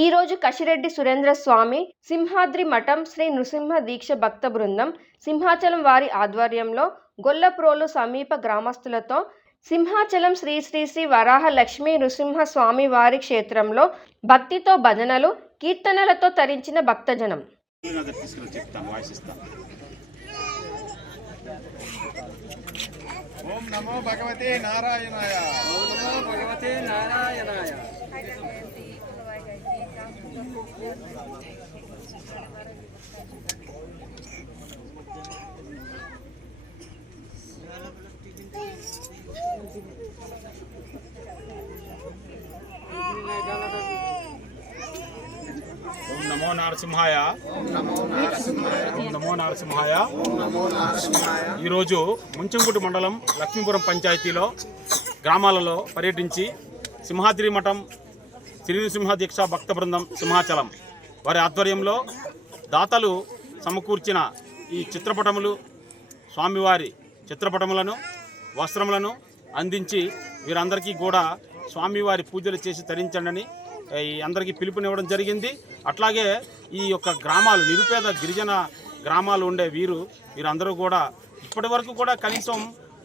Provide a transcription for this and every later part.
ఈరోజు కశిరెడ్డి సురేంద్ర స్వామి సింహాద్రి మఠం శ్రీ నృసింహ దీక్ష భక్త బృందం సింహాచలం వారి ఆధ్వర్యంలో గొల్లప్రోలు సమీప గ్రామస్తులతో సింహాచలం శ్రీ శ్రీ శ్రీ వరాహ లక్ష్మీ నృసింహ స్వామి వారి క్షేత్రంలో భక్తితో భజనలు కీర్తనలతో తరించిన భక్తజనం. ఓం నమో భగవతే నారాయణాయ. ఓం నమో భగవతే నారాయణాయ. నమో నరసింహాయ. నమో నరసింహాయ. ఈరోజు ముంచంగుటి మండలం లక్ష్మీపురం పంచాయతీలో గ్రామాలలో పర్యటించి సింహాద్రి మఠం శ్రీనృసింహ దీక్ష భక్త బృందం సింహాచలం వారి ఆధ్వర్యంలో దాతలు సమకూర్చిన ఈ చిత్రపటములు స్వామివారి చిత్రపటములను వస్త్రములను అందించి వీరందరికీ కూడా స్వామివారి పూజలు చేసి తరించండి ఈ అందరికీ పిలుపునివ్వడం జరిగింది. అట్లాగే ఈ యొక్క గ్రామాలు నిరుపేద గిరిజన గ్రామాలు ఉండే వీరు వీరందరూ కూడా ఇప్పటి వరకు కూడా కనీసం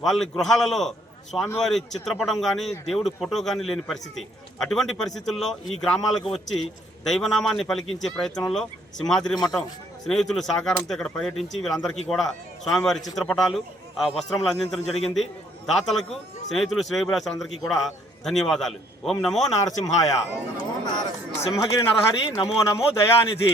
వాళ్ళ గృహాలలో స్వామివారి చిత్రపటం కానీ దేవుడి ఫోటో కానీ లేని పరిస్థితి. అటువంటి పరిస్థితుల్లో ఈ గ్రామాలకు వచ్చి దైవనామాన్ని పలికించే ప్రయత్నంలో సింహాద్రి మఠం స్నేహితులు సహకారంతో ఇక్కడ పర్యటించి వీళ్ళందరికీ కూడా స్వామివారి చిత్రపటాలు ఆ, వస్త్రములు అందించడం జరిగింది. దాతలకు స్నేహితులు శ్రేయభిలాషులందరికీ కూడా ధన్యవాదాలు. ఓం నమో నారసింహాయ. సింహగిరి నరహరి నమో నమో దయానిధి.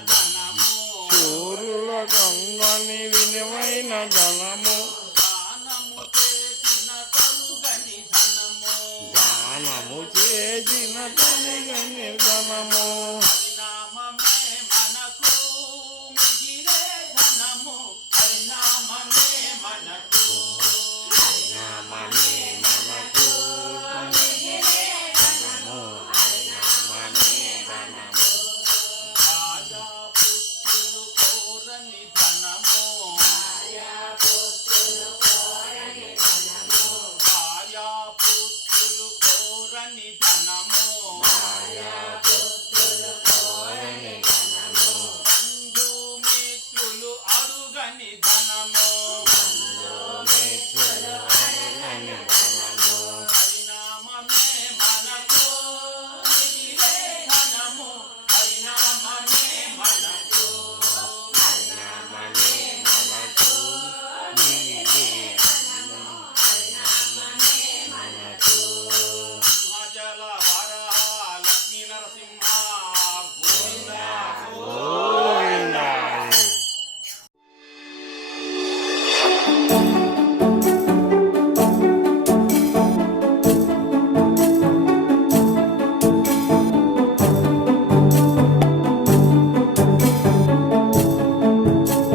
Bye.